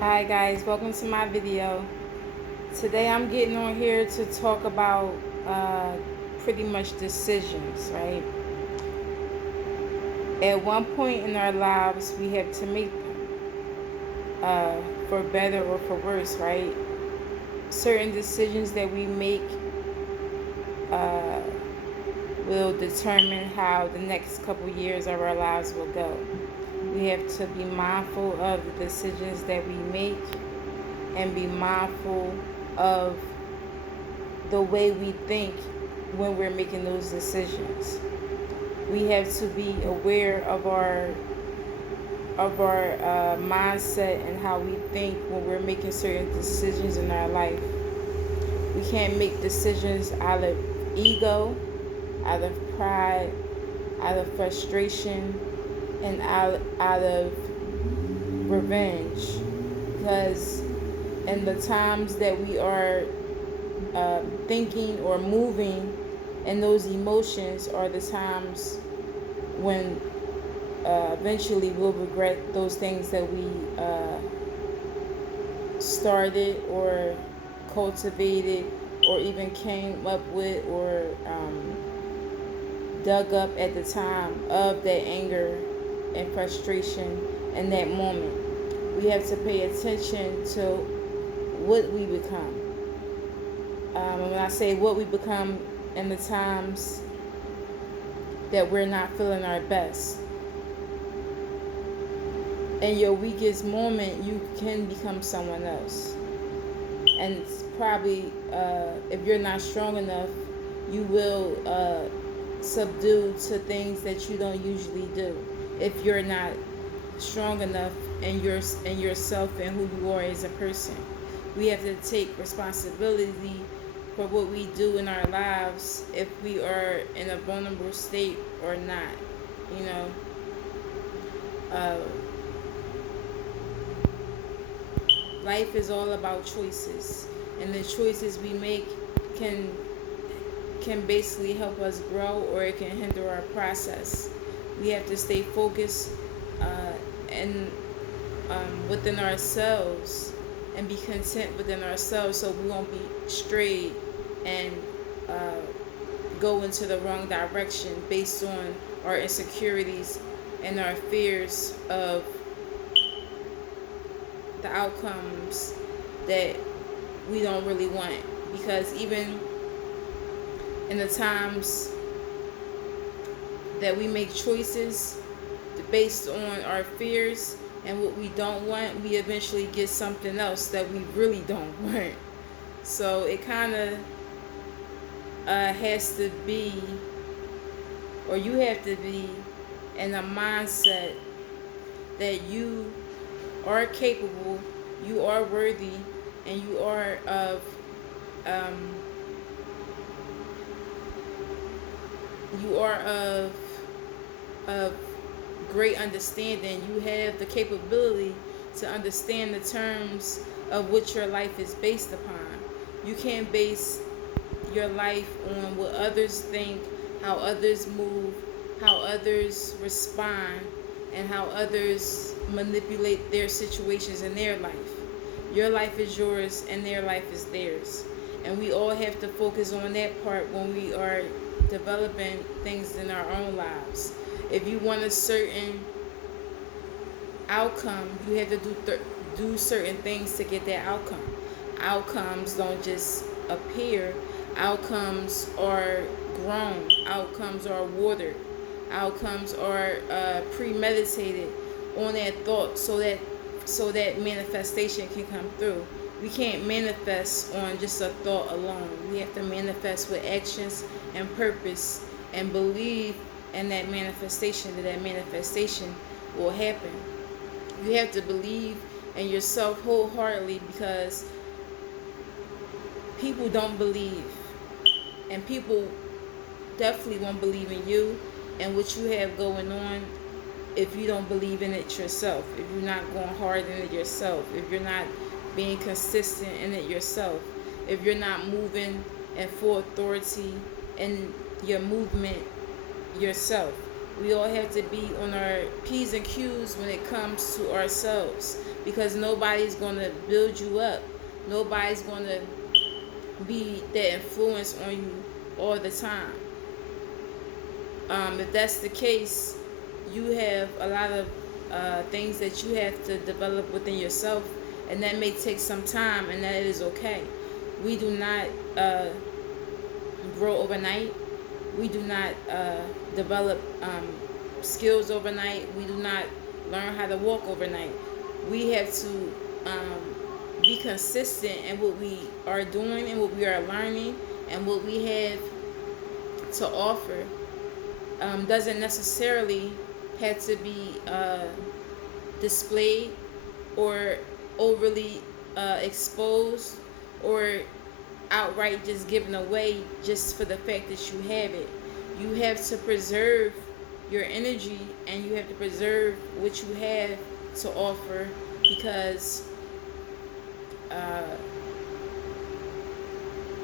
Hi guys, welcome to my video. Today I'm getting on here to talk about pretty much decisions, right? At one point in our lives we have to make them, for better or for worse, right? Certain decisions that we make uh, will determine how the next couple years of our lives will go. We have to be mindful of the decisions that we make and be mindful of the way we think when we're making those decisions. We have to be aware of our mindset and how we think when we're making certain decisions in our life. We can't make decisions out of ego, out of pride, out of frustration, and out of revenge. Because in the times that we are thinking or moving, and those emotions are the times when eventually we'll regret those things that we started or cultivated or even came up with or dug up at the time of that anger and frustration in that moment. We have to pay attention to what we become. And when I say what we become in the times that we're not feeling our best, in your weakest moment, you can become someone else. And it's probably, if you're not strong enough, you will subdue to things that you don't usually do. If you're not strong enough in yourself and who you are as a person, we have to take responsibility for what we do in our lives, if we are in a vulnerable state or not. You know, uh, life is all about choices, and the choices we make can basically help us grow, or it can hinder our process. We have to stay focused and within ourselves, and be content within ourselves, so we won't be strayed and uh, go into the wrong direction based on our insecurities and our fears of the outcomes that we don't really want. Because even in the times that we make choices based on our fears and what we don't want, we eventually get something else that we really don't want. So it kind of has to be, or you have to be, in a mindset that you are capable, you are worthy, and you are um, of of great understanding. You have the capability to understand the terms of what your life is based upon. You can't base your life on what others think, how others move, how others respond, and how others manipulate their situations in their life. Your life is yours and their life is theirs. And we all have to focus on that part when we are developing things in our own lives. If you want a certain outcome, you have to do certain things to get that outcome. Outcomes don't just appear. Outcomes are grown. Outcomes are watered. Outcomes are premeditated on that thought, so that manifestation can come through. We can't manifest on just a thought alone. We have to manifest with actions and purpose, and believe in that manifestation, that manifestation will happen. You have to believe in yourself wholeheartedly, because people don't believe, and people definitely won't believe in you and what you have going on if you don't believe in it yourself, if you're not going hard in it yourself, if you're not being consistent in it yourself, if you're not moving in full authority in your movement yourself. We all have to be on our P's and Q's when it comes to ourselves, because nobody's going to build you up. Nobody's going to be that influence on you all the time. If that's the case, you have a lot of things that you have to develop within yourself, and that may take some time, and that is okay. We do not grow overnight. We do not develop skills overnight. We do not learn how to walk overnight. We have to be consistent in what we are doing and what we are learning and what we have to offer. Doesn't necessarily have to be displayed or overly exposed or outright just given away just for the fact that you have it. You have to preserve your energy, and you have to preserve what you have to offer, because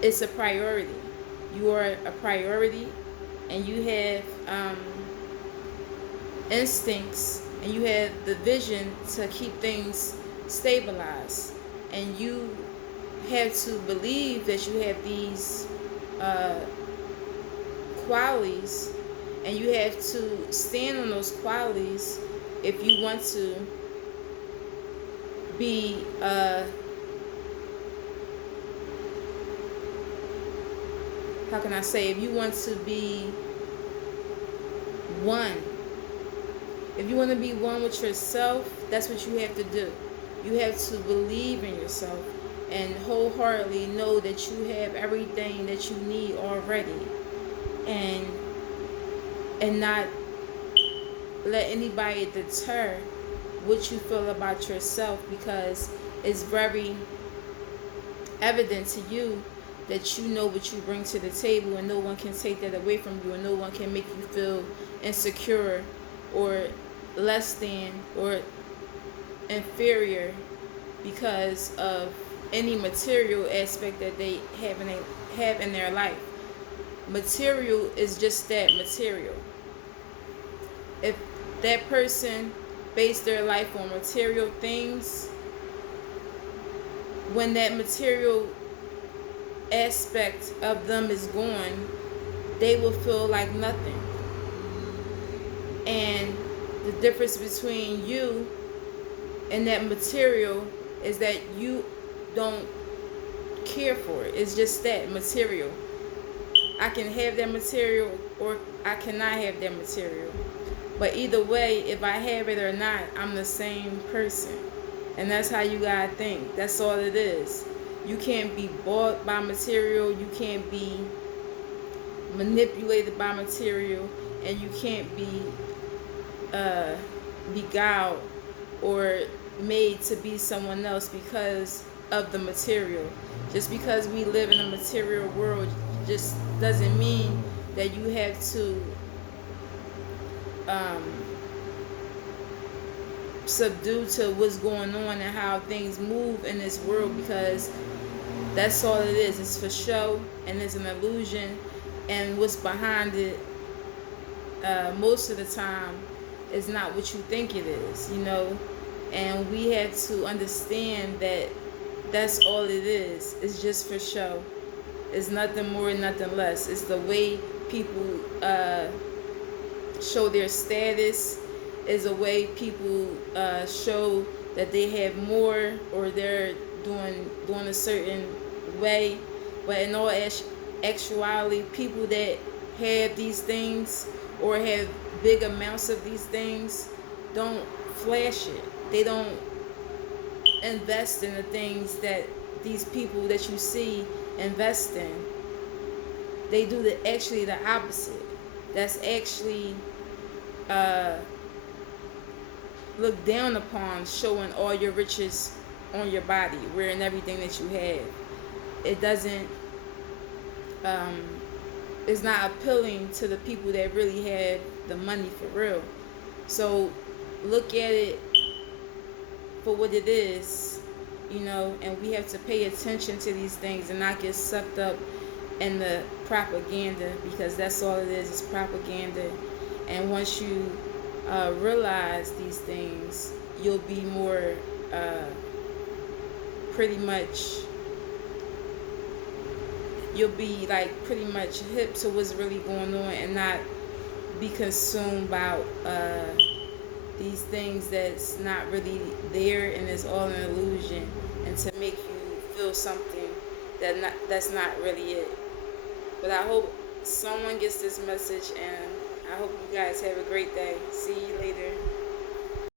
it's a priority. You are a priority, and you have instincts, and you have the vision to keep things stabilized, and you have to believe that you have these qualities, and you have to stand on those qualities if you want to be how can I say, if you want to be one, if you want to be one with yourself, that's what you have to do. You have to believe in yourself and wholeheartedly know that you have everything that you need already, and not let anybody deter what you feel about yourself, because it's very evident to you that you know what you bring to the table, and no one can take that away from you, and no one can make you feel insecure or less than or inferior because of any material aspect that they have in their life. Material is just that, material. If that person based their life on material things, when that material aspect of them is gone, they will feel like nothing. And the difference between you and that material is that you don't care for it. It's just that, material. I can have that material, or I cannot have that material. But either way, if I have it or not, I'm the same person. And that's how you gotta think. That's all it is. You can't be bought by material. You can't be manipulated by material. And you can't be beguiled or made to be someone else because of the material. Just because we live in a material world just doesn't mean that you have to subdue to what's going on and how things move in this world, because that's all it is. It's for show, and it's an illusion, and what's behind it most of the time is not what you think it is, and we have to understand that that's all it is. It's just for show. It's nothing more, nothing less. It's the way people show their status, is a way people show that they have more, or they're doing a certain way. But in all actuality, people that have these things or have big amounts of these things don't flash it. They don't invest in the things that these people that you see invest in. They do actually the opposite. That's actually looked down upon, showing all your riches on your body, wearing everything that you have. It doesn't it's not appealing to the people that really have the money for real. So look at it for what it is, and we have to pay attention to these things and not get sucked up in the propaganda, because that's all it is. It's propaganda. And once you realize these things, you'll be more pretty much, you'll be like pretty much hip to what's really going on and not be consumed by these things that's not really there and it's all an illusion, and to make you feel something that's not really it. But I hope someone gets this message, and I hope you guys have a great day. See you later.